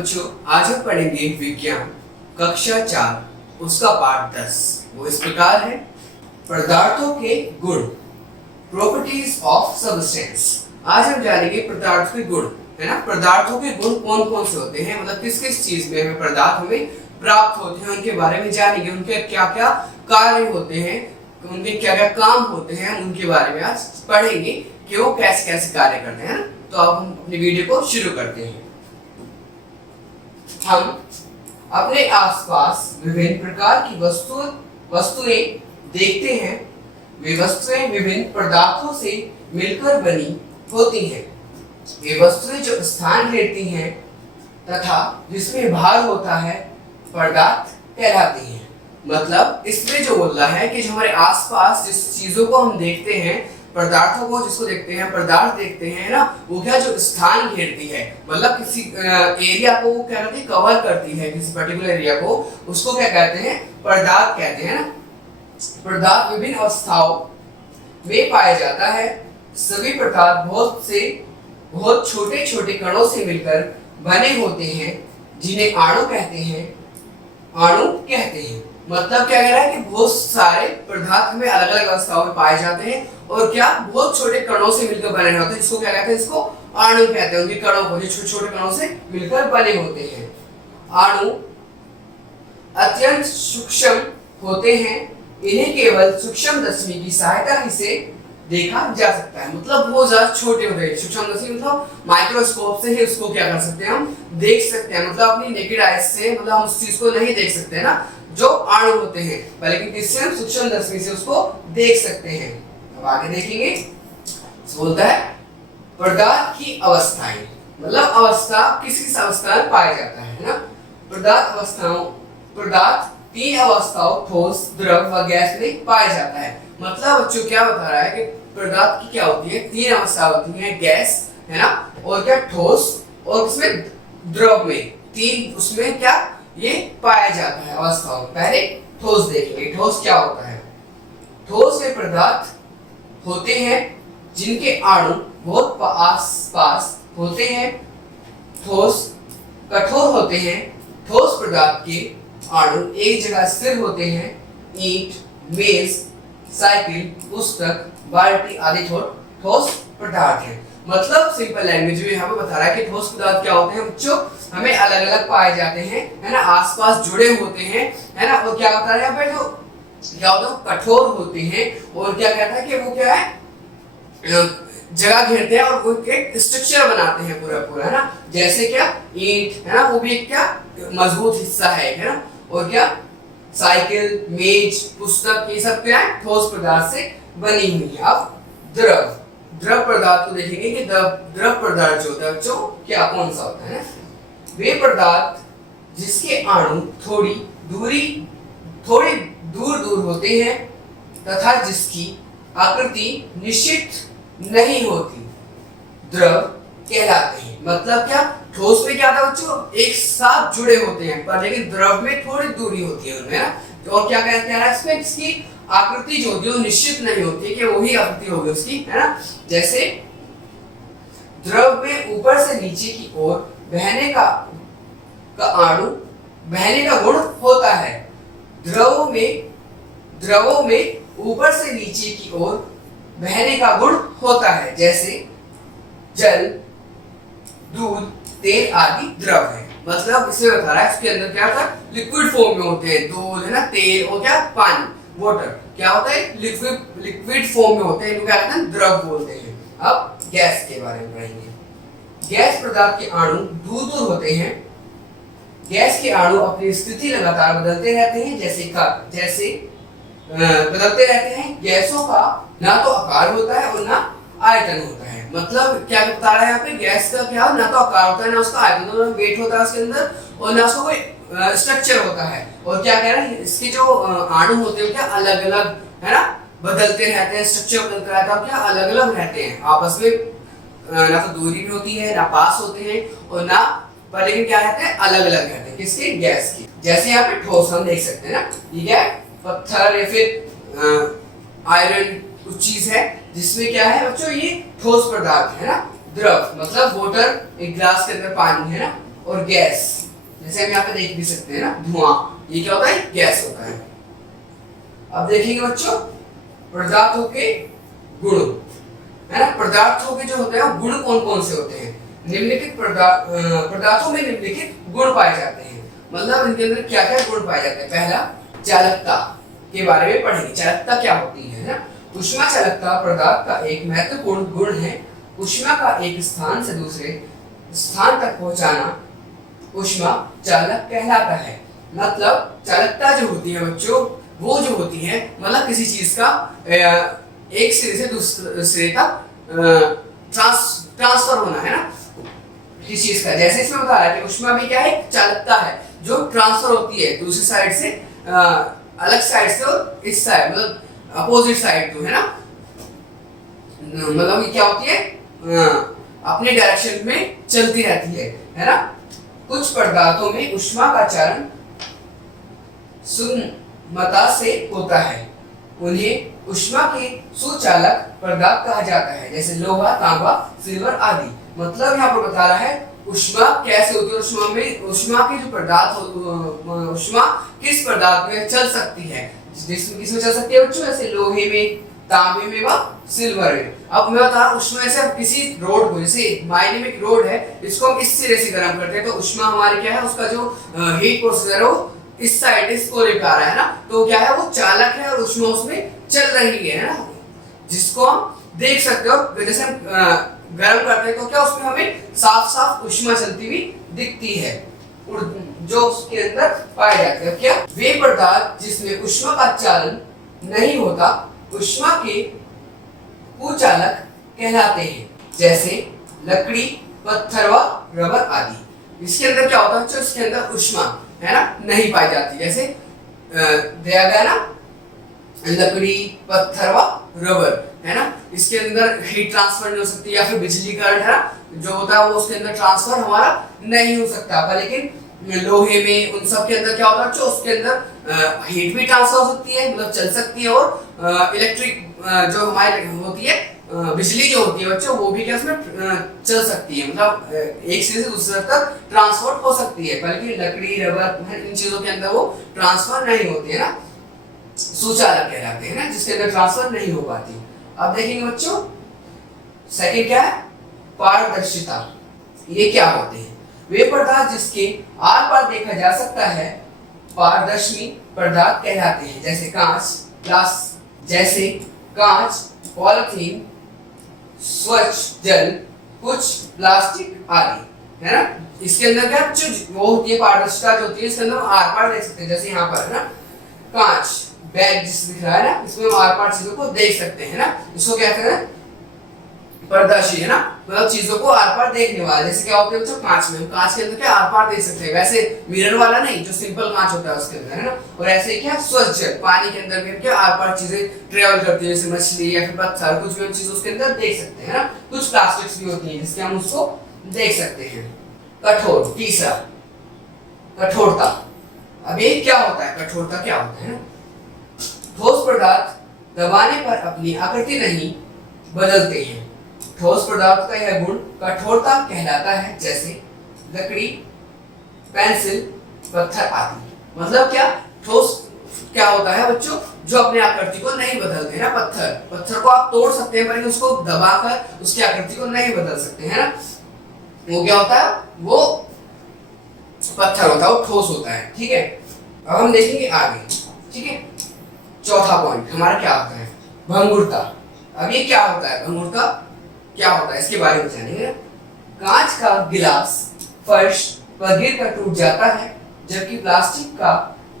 बच्चों, आज हम पढ़ेंगे विज्ञान कक्षा 4 उसका पाठ 10। वो इस प्रकार है, पदार्थों के गुण, प्रॉपर्टीज ऑफ सब्सटेंस। आज हम जानेंगे पदार्थ के गुण, है ना। पदार्थों के गुण कौन कौन से होते हैं, मतलब किस किस चीज में हमें पदार्थ हमें प्राप्त होते हैं, उनके बारे में जानेंगे। उनके क्या क्या कार्य होते हैं, उनके क्या क्या काम होते हैं, उनके बारे में आज पढ़ेंगे कि वो कैसे कैसे कार्य करते हैं। तो अब हम अपनी वीडियो को शुरू करते हैं। हम अपने आसपास विभिन्न प्रकार की वस्तुएं देखते हैं। वे वस्तुएं विभिन्न पदार्थों से मिलकर बनी होती हैं। वे वस्तुएं जो स्थान घेरती हैं तथा जिसमें भार होता है पदार्थ कहलाती हैं। मतलब इसमें जो बोल रहा है कि जो हमारे आसपास जिस चीजों को हम देखते हैं, पदार्थों को जिसको देखते हैं, पदार्थ देखते हैं ना, वो क्या जो स्थान घेरती है, मतलब किसी एरिया को वो क्या करती है, कवर करती है, किसी पर्टिकुलर एरिया को, उसको क्या कहते हैं, पदार्थ कहते हैं ना। पदार्थ विभिन्न अवस्थाओं में पाया जाता है। सभी पदार्थ बहुत छोटे छोटे कणों से मिलकर बने होते हैं, जिन्हें अणु कहते हैं। मतलब क्या कह रहा है कि बहुत सारे पदार्थ में अलग अलग अवस्थाओं में पाए जाते हैं और क्या बहुत छोटे कणों से मिलकर बने होते हैं, जिसको क्या कहते हैं, इसको अणु कहते हैं। उनके कणों को जो छोटे छोटे कणों से मिलकर बने होते हैं। अणु अत्यंत सूक्ष्म होते हैं। इन्हें केवल सूक्ष्मदर्शी की सहायता से देखा जा सकता है। मतलब बहुत ज्यादा छोटे होते हैं। सूक्ष्मदर्शी मतलब माइक्रोस्कोप से ही उसको क्या कर सकते हैं, हम देख सकते हैं। मतलब अपनी नेकेड आइज से मतलब हम उस चीज को नहीं देख सकते ना, जो अणु होते हैं, बल्कि किससे हम सूक्ष्मदर्शी से उसको देख सकते हैं। अब आगे देखेंगे, बोलता है पदार्थ की अवस्थाएं, मतलब अवस्था किस किस अवस्था में पाया जाता है ना। पदार्थ 3 अवस्थाओं ठोस, द्रव व गैस में पाया जाता है। मतलब बच्चों क्या बता रहा है कि पदार्थ की क्या होती है, 3 अवस्था होती है, गैस है ना, और क्या ठोस, और उसमें द्रव में 3 उसमें क्या ये पाया जाता है अवस्थाओं। पहले ठोस देखेंगे, ठोस क्या होता है। ठोस में पदार्थ होते हैं जिनके अणु बहुत पास होते हैं। ठोस कठोर होते हैं। ठोस पदार्थ के अणु एक जगह स्थिर होते हैं। ईंट, मेज, साइकिल, पुस्तक, बाल्टी आदि ठोस पदार्थ हैं। मतलब सिंपल लैंग्वेज में यहाँ पे बता रहा है कि ठोस पदार्थ क्या होते हैं बच्चों, हमें अलग अलग पाए जाते हैं, है ना, आसपास जुड़े होते हैं, है ना। और क्या होता है यहाँ पे, जो क्या होता है, कठोर होते हैं, और क्या कहता है कि वो क्या है, जगह घेरते हैं और वो एक स्ट्रक्चर बनाते हैं पूरा, है ना। जैसे क्या ईंट, है ना, वो भी एक क्या मजबूत हिस्सा है ना। और क्या साइकिल, मेज, पुस्तक, ये सब क्या है, ठोस पदार्थ से बनी हुई है। अब द्रव पदार्थ को देखेंगे कि द्रव पदार्थ जो होता है बच्चों क्या कौन सा होता है। वे पदार्थ जिसके अणु थोड़ी दूर होते हैं तथा जिसकी आकृति निश्चित नहीं होती, द्रव कहलाते हैं। मतलब क्या, ठोस में क्या था बच्चों, एक साथ जुड़े होते हैं, पर लेकिन द्रव में थोड़ी दूरी होती है उनमें ना। और क्या कहते हैं इसमें, इसकी आकृति जो होती है वो निश्चित नहीं होती कि वही आकृति होगी उसकी, है ना। जैसे द्रव में ऊपर से नीचे की ओर बहने का गुण होता है। द्रवों में ऊपर से नीचे की ओर बहने का गुण होता है। जैसे जल, दूध, तेल आदि द्रव है। मतलब इसमें बता रहा है इसके अंदर क्या था, लिक्विड फॉर्म में होते हैं, दूध है ना, तेल और क्या पानी, वाटर क्या होता है, लिक्विड फॉर्म में होते हैं, इनको क्या कहते हैं, द्रव बोलते हैं। अब गैस के बारे में पढ़ेंगे। गैस पदार्थ के अणु दूर होते हैं। गैस के अणु अपनी स्थिति लगातार बदलते रहते हैं, जैसे बदलते रहते हैं। गैसों का ना तो आकार होता है और ना आयतन होता है। मतलब क्या बता रहा है यहाँ पे, गैस का क्या ना तो आकार होता है, ना उसका आयतन, ना वेट होता है उसके अंदर, और ना उसका कोई स्ट्रक्चर होता है। और क्या कह रहा है, इसके जो अणु होते हैं क्या अलग अलग, है ना, बदलते रहते हैं, स्ट्रक्चर बदलता रहता है, क्या अलग अलग रहते हैं आपस में, ना तो दूरी भी होती है, ना पास होते हैं, और ना पर लेकिन क्या रहते हैं, अलग अलग रहते हैं। किसके, गैस की। जैसे यहाँ पे ठोस हम देख सकते हैं ना, ये क्या है, पत्थर या फिर आयरन कुछ चीज है, जिसमें क्या है बच्चों, ये ठोस पदार्थ है ना। द्रव मतलब वाटर, एक ग्लास के अंदर पानी है ना, और गैस, जैसे हम यहाँ पे देख भी सकते हैं ना, धुआं, ये क्या होता है, गैस होता है। अब देखेंगे बच्चों पदार्थों के गुण, है ना। पदार्थों के जो होते हैं गुण कौन कौन से होते हैं, निम्नलिखित पदार्थों में निम्नलिखित गुण पाए जाते हैं, मतलब इनके अंदर क्या क्या गुण पाए जाते हैं। पहला, चालकता के बारे में पढ़ेंगे, चालकता क्या होती है ना। ऊष्मा चालकता पदार्थ का एक महत्वपूर्ण गुण है। ऊष्मा का एक स्थान से दूसरे स्थान तक पहुंचाना ऊष्मा चालक कहलाता है। मतलब चालकता जो होती है बच्चों, वो जो होती है मतलब किसी चीज का एक सिरे से दूसरे सिरे तक ट्रांसफर होना, है ना, किसी चीज का। जैसे इसमें बता रहा है कि ऊष्मा भी क्या है, चालकता है जो ट्रांसफर होती है दूसरी साइड से, अलग साइड से और इस साइड, मतलब अपोजिट साइड जो है ना, मतलब ये क्या होती है, अपने डायरेक्शन में चलती रहती है ना। कुछ पदार्थों में ऊष्मा का चालन सुगमता से होता है, उन्हें ऊष्मा के सुचालक पदार्थ कहा जाता है, जैसे लोहा, तांबा, सिल्वर आदि। मतलब यहाँ पर बता रहा है ऊष्मा कैसे होती है, ऊष्मा में ऊष्मा के जो पदार्थ, ऊष्मा किस पदार्थ में चल सकती है, किसमें चल सकती है बच्चों, जैसे लोहे में, तांबे में व सिल्वर में। अब मैं बता रहा हूँ ऊष्मा ऐसे किसी रोड को, जैसे मायने में एक रोड है, इसको हम इस सिरे से गर्म करते हैं तो ऊष्मा हमारी क्या है, उसका जो हीट प्रोसीजर है वो इस साइड इस कोने पे आ रहा है ना, तो क्या है, वो चालक है और ऊष्मा उसमें चल रही है ना, जिसको हम देख सकते हो। जैसे हम गर्म करते हैं तो क्या उसमें हमें साफ साफ ऊष्मा चलती हुई दिखती है, और जो उसके अंदर पाए जाते हैं क्या, वे पदार्थ जिसमें ऊष्मा का चालन नहीं होता ऊष्मा के कुचालक कहलाते हैं, जैसे लकड़ी, पत्थर व रबर आदि। इसके अंदर क्या होता है बच्चों, इसके अंदर ऊष्मा है ना नहीं पाई जाती, जैसे दिया गया ना, लकड़ी, पत्थर व रबर, है ना, इसके अंदर हीट ट्रांसफर नहीं हो सकती, या फिर बिजली करंट है ना जो होता है वो उसके अंदर ट्रांसफर हमारा नहीं हो सकता। पर लेकिन लोहे में, उन सब के अंदर क्या होता है बच्चों, उसके अंदर हीट भी ट्रांसफर हो सकती है, मतलब चल सकती है, और इलेक्ट्रिक जो हमारी होती है, बिजली जो होती है बच्चों, वो भी क्या उसमें चल सकती है, मतलब एक सिरे से दूसरे तक ट्रांसपोर्ट हो सकती है। बल्कि लकड़ी, रबर, इन चीजों के अंदर वो ट्रांसफर नहीं होती है ना, सुचालक कहलाते हैं ना, जिसके अंदर ट्रांसफर नहीं हो पाती। अब देखेंगे बच्चों सेकंड क्या है, पारदर्शिता। ये क्या होते हैं, वे पदार्थ जिसके आर पार देखा जा सकता है पारदर्शी पदार्थ कहलाते हैं, जैसे कांच, ग्लास, जैसे कांच, पॉलिथीन, स्वच्छ जल, कुछ प्लास्टिक आदि, है ना। इसके अंदर क्या वो होती है, पारदर्शिता जो होती है, इसके अंदर हम आर पार देख सकते हैं, जैसे यहाँ पर है ना कांच, बैग जिस दिख रहा है ना, इसमें हम आर पार चीजों को देख सकते हैं ना, इसको क्या कहते हैं, पारदर्शी, है ना, मतलब चीजों को आर पार देखने वाला। जैसे क्या होता है बच्चों, कांच में हम कांच के अंदर क्या आर पार देख सकते हैं, वैसे मिरर वाला नहीं, जो सिंपल कांच होता है उसके अंदर, है ना। और ऐसे ही क्या, स्वच्छ जल, पानी के अंदर भी क्या आर पार चीजें ट्रेवल करती है, जैसे मछली या फिर पत्थर, कुछ भी हम चीज उसके अंदर देख सकते हैं ना। कुछ प्लास्टिक्स भी होती है जिसके हम उसको देख सकते हैं। कठोर, तीसरा कठोरता। अब ये क्या होता है, कठोरता क्या होता है ना, ठोस पदार्थ दबाने पर अपनी आकृति नहीं बदलते हैं। ठोस पदार्थ का यह गुण कठोरता कहलाता है, जैसे लकड़ी, पेंसिल, पत्थर आदि। मतलब क्या, ठोस क्या होता है बच्चों, जो अपनी आकृति को नहीं बदलते ना। पत्थर को आप तोड़ सकते हैं पर उसको दबाकर उसकी आकृति को नहीं बदल सकते, है ना। वो क्या होता है, वो पत्थर होता है, वो ठोस होता है, ठीक है। अब हम देखेंगे आगे, ठीक है। चौथा पॉइंट हमारा क्या होता है, भंगुरता। अब ये क्या होता है, भंगुरता क्या होता है, इसके बारे में जानेंगे। कांच का गिलास फर्श पर गिरकर टूट जाता है, जबकि प्लास्टिक का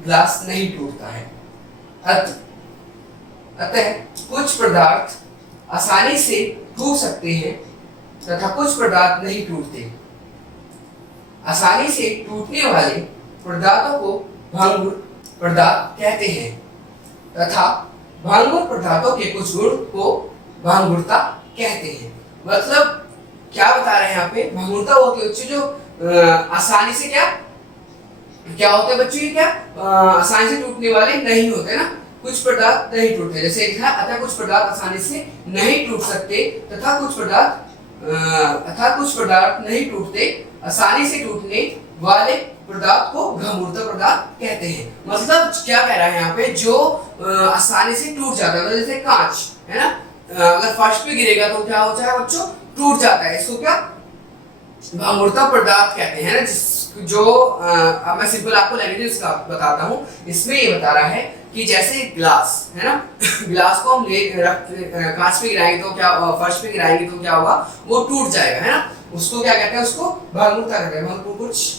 ग्लास नहीं टूटता है। अतः कुछ पदार्थ आसानी से टूट सकते हैं तथा कुछ पदार्थ नहीं टूटते। आसानी से टूटने वाले पदार्थों को भंगुर पदार्थ कहते हैं तथा भंगुर पदार्थों के कुछ गुण को भंगुरता कहते हैं। मतलब क्या बता रहे हैं यहाँ पे, भंगुरता होती है बच्चों जो आसानी से क्या होते हैं बच्चों, ये क्या आसानी से टूटने वाले नहीं होते ना, कुछ पदार्थ नहीं टूटते। जैसे एक है, अतः कुछ पदार्थ आसानी से नहीं टूट सकते तथा कुछ पदार्थ अर्थात कुछ पदार्थ नहीं टूटते, आसानी से टूटने वाले पदार्थ को घमूर्त पदार्थ कहते हैं। मतलब क्या कह रहा है यहाँ पे, जो आसानी से टूट जाता है, मतलब जैसे कांच है ना, अगर फर्श पे गिरेगा तो क्या होता है बच्चों, टूट जाता है। इसको क्या घमूर्त पदार्थ कहते हैं ना। जिस जो अब मैं सिंपल आपको लैंग्वेज का बताता हूँ। इसमें ये बता रहा है कि जैसे ग्लास है ना, ग्लास को हम ले कांच पे गिराएंगे तो क्या, फर्श पे गिराएंगे तो क्या होगा, वो टूट जाएगा है ना। उसको क्या कहते हैं, उसको भंगुरता कहते हैं। कुछ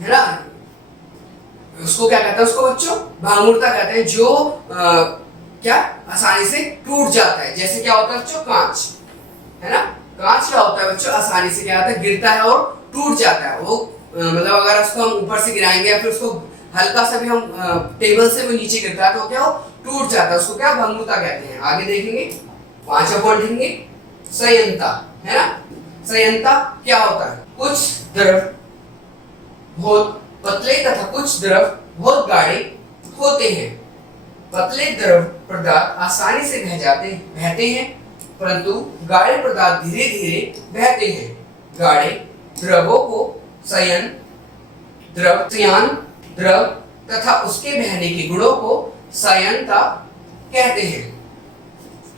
है ना, उसको क्या कहते हैं, उसको बच्चों भंगुरता कहते हैं। जो क्या आसानी से टूट जाता है। जैसे क्या होता है बच्चों, कांच है ना, कांच क्या होता है बच्चों, आसानी से क्या होता है, गिरता है और टूट जाता है। वो मतलब अगर उसको हम ऊपर से गिराएंगे या फिर उसको हल्का सा भी हम टेबल से वो नीचे गिरता है तो क्या हो, टूट जाता है। उसको क्या भंगुरता कहते हैं। आगे देखेंगे, 5वां पॉइंट देखेंगे, संयंता है ना। संयंता क्या होता है, कुछ द्रव बहुत पतले तथा कुछ द्रव बहुत गाढ़े होते हैं। पतले द्रव पदार्थ आसानी से बहते हैं, परंतु गाढ़े पदार्थ धीरे धीरे बहते हैं। गाढ़े द्रवों को शयन द्रव तथा उसके बहने के गुणों को शयनता कहते हैं।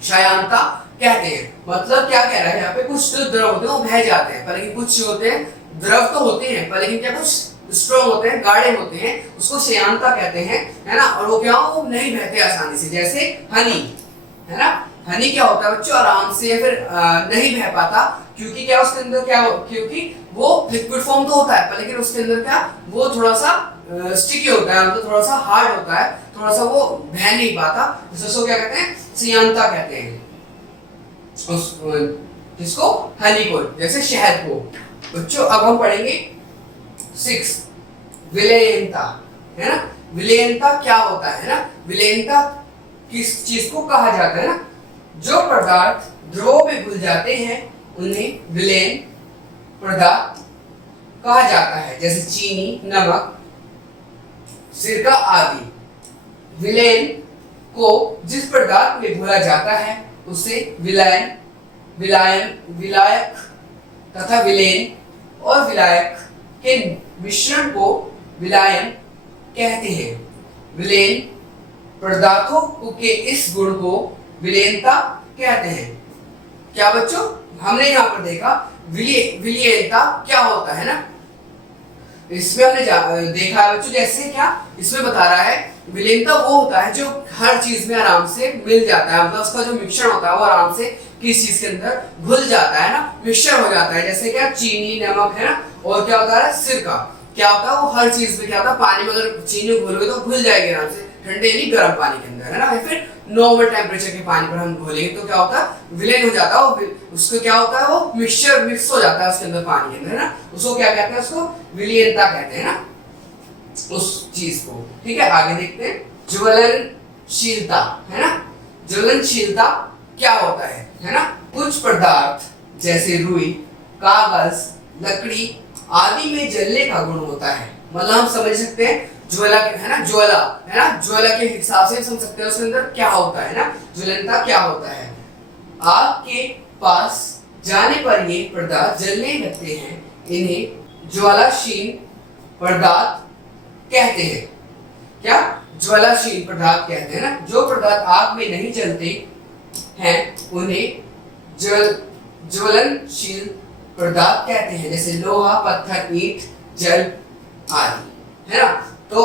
शयनता कहते हैं। मतलब क्या कह रहा है यहाँ पे, कुछ जो द्रव होते हैं वो बह जाते हैं, पर लेकिन कुछ होते हैं द्रव तो होते हैं, पर लेकिन क्या कुछ स्ट्रॉन्ग होते हैं, गाढ़े होते हैं, उसको शयनता कहते हैं है ना। और वो क्या, वो नहीं बहते आसानी से। जैसे हनी है ना, हनी क्या होता है बच्चों, आराम से या फिर नहीं बह पाता, क्योंकि क्या उसके अंदर क्या, क्योंकि वो लिक्विड फॉर्म तो होता है, पर लेकिन उसके अंदर क्या, वो थोड़ा सा स्टिकी होता है, मतलब थोड़ा सा हार्ड होता है, थोड़ा सा वो बह नहीं पाता। उसको क्या कहते हैं, संयंता कहते हैं। जिसको हनी को, जैसे शहद को। बच्चों अब हम पढ़ेंगे 6 विलयनता है ना। विलयनता क्या होता है ना, विलयनता किस चीज को कहा जाता है ना, जो पदार्थ द्रव में घुल जाते हैं उन्हें विलयन पदार्थ कहा जाता है। जैसे चीनी, नमक, सिरका आदि। विलयन को जिस पदार्थ में घोला जाता है उसे विलायक तथा विलयन और विलायक के मिश्रण को विलायन कहते हैं। विलयन पदार्थों के इस गुण को विलयनता कहते हैं। क्या बच्चों, हमने यहाँ पर देखा विलयनता क्या होता है ना। इसमें हमने देखा है बच्चों, जैसे क्या इसमें बता रहा है, विलयनता वो होता है जो हर चीज में आराम से मिल जाता है, मतलब उसका जो मिश्रण होता है वो आराम से किस चीज के अंदर घुल जाता है ना, मिश्रण हो जाता है। जैसे क्या चीनी, नमक है ना, और क्या होता है सिरका, क्या होता है वो हर चीज में क्या होता है, पानी में अगर चीनी घोलोगे तो घुल जाएगी आराम से, ठंडे यानी गर्म पानी के अंदर है ना, या फिर नॉर्मल टेम्परेचर के पानी पर हम घोलेंगे तो क्या होता है, विलयन हो जाता है। उसको क्या होता है, वो मिक्स हो जाता है उसके अंदर पानी के अंदर है ना, उसको क्या कहते हैं, उसको विलयनता कहते हैं ना, उस चीज को। ठीक है, आगे देखते हैं ज्वलनशीलता है ना। ज्वलनशीलता क्या होता है ना, कुछ पदार्थ जैसे रुई, कागज, लकड़ी आदि में जलने का गुण होता है। मतलब हम समझ सकते हैं ज्वाला है ना, ज्वाला है ना, ज्वाला के हिसाब से समझ सकते हैं उसके अंदर क्या होता है ना, ज्वलनता क्या होता है। आग के पास जाने पर ये पदार्थ जलने लगते हैं, इन्हें ज्वालाशील पदार्थ कहते हैं। क्या, ज्वालाशील पदार्थ कहते हैं ना। जो पदार्थ आग में नहीं जलते हैं उन्हें ज्वलनशील पदार्थ कहते हैं। जैसे लोहा, पत्थर, ईंट, जल आदि है ना। तो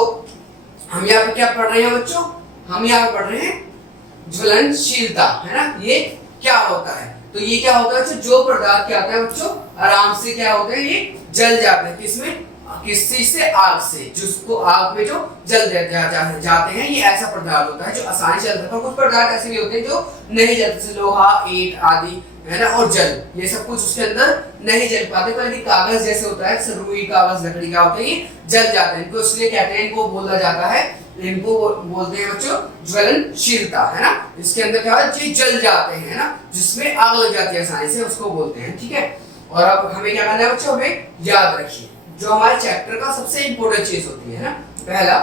हम यहाँ पे क्या पढ़ रहे हैं बच्चों, हम यहाँ पे पढ़ रहे हैं ज्वलनशीलता है ना, ये क्या होता है। तो ये क्या होता है बच्चों, जो पदार्थ क्या होता है बच्चों, आराम से क्या होता है, ये जल जाते हैं। किसमें, किस चीज से, आग से। जिसको आग में जो जल जाते हैं, ये ऐसा पदार्थ होता है जो आसानी से जलता है। कुछ पदार्थ ऐसे भी होते हैं जो नहीं जलते, जैसे लोहा, ईंट आदि है ना, और जल, ये सब कुछ उसके अंदर नहीं जल पाते। पर लेकिन कागज जैसे होता है, रुई, कागज, लकड़ी क्या होते हैं, ये जल जाते हैं। इनको इसलिए कहते हैं, इनको बोला जाता है, इनको बोलते हैं बच्चों ज्वलनशीलता है ना। इसके अंदर क्या है, ये जल जाते हैं ना, जिसमें आग लग जाती है आसानी से, उसको बोलते हैं। ठीक है, और अब हमें क्या करना है बच्चों, हमें याद रखिए जो हमारे चैप्टर का सबसे इंपॉर्टेंट चीज होती है ना। पहला,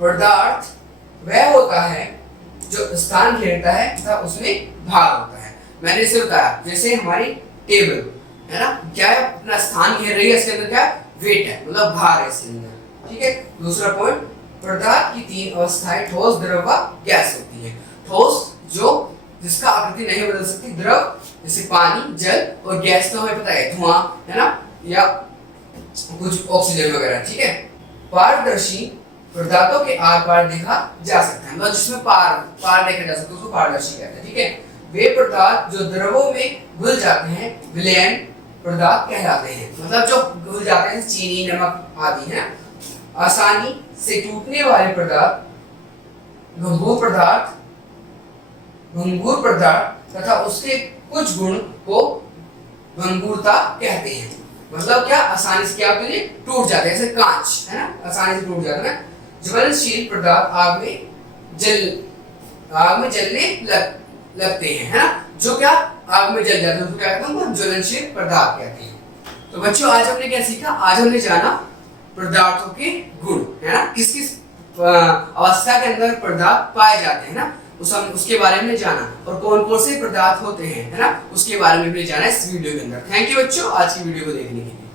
पदार्थ वह होता है जो स्थान घेरता है तथा उसमें भार होता है। मैंने इसे बताया, जैसे हमारी टेबल है ना, क्या है, अपना स्थान घेर रही है, इसके अंदर क्या वेट है, मतलब भार है इसके अंदर। ठीक है, दूसरा पॉइंट, पदार्थ की तीन अवस्थाएं ठोस, द्रव व गैस होती है। ठोस जो जिसका आकृति नहीं बदल सकती, द्रव जैसे पानी, जल, और गैस तो हमें पता है धुआं है ना, या कुछ ऑक्सीजन वगैरह। ठीक है, पारदर्शी पदार्थों के आर पार देखा जा सकता है, मतलब जिसमें पार देखा जा सकता है उसको पारदर्शी कहते हैं। ठीक है, वे पदार्थ जो द्रवों में घुल जाते हैं विलयन पदार्थ कहलाते हैं, मतलब जो घुल जाते हैं, चीनी, नमक आदि है। आसानी से टूटने वाले पदार्थ भंगुर पदार्थ तथा उसके कुछ गुण को भंगुरता कहते हैं। मतलब क्या, आसानी से क्या होते हैं, टूट जाते हैं, जैसे कांच है ना, आसानी से टूट जाता है। ज्वलनशील पदार्थ आग में जलने लगते हैं, है ना, जो क्या आग में जल जाते हैं, उसको क्या कहते हैं, ज्वलनशील पदार्थ कहते हैं। तो बच्चों आज हमने क्या सीखा, आज हमने जाना पदार्थों के गुण, है ना, किस किस अवस्था के अंदर पदार्थ पाए जाते हैं ना, उसके बारे में जाना, और कौन कौन से पदार्थ होते हैं, है ना, उसके बारे में भी जाना इस वीडियो के अंदर। थैंक यू बच्चों आज की वीडियो को देखने के लिए।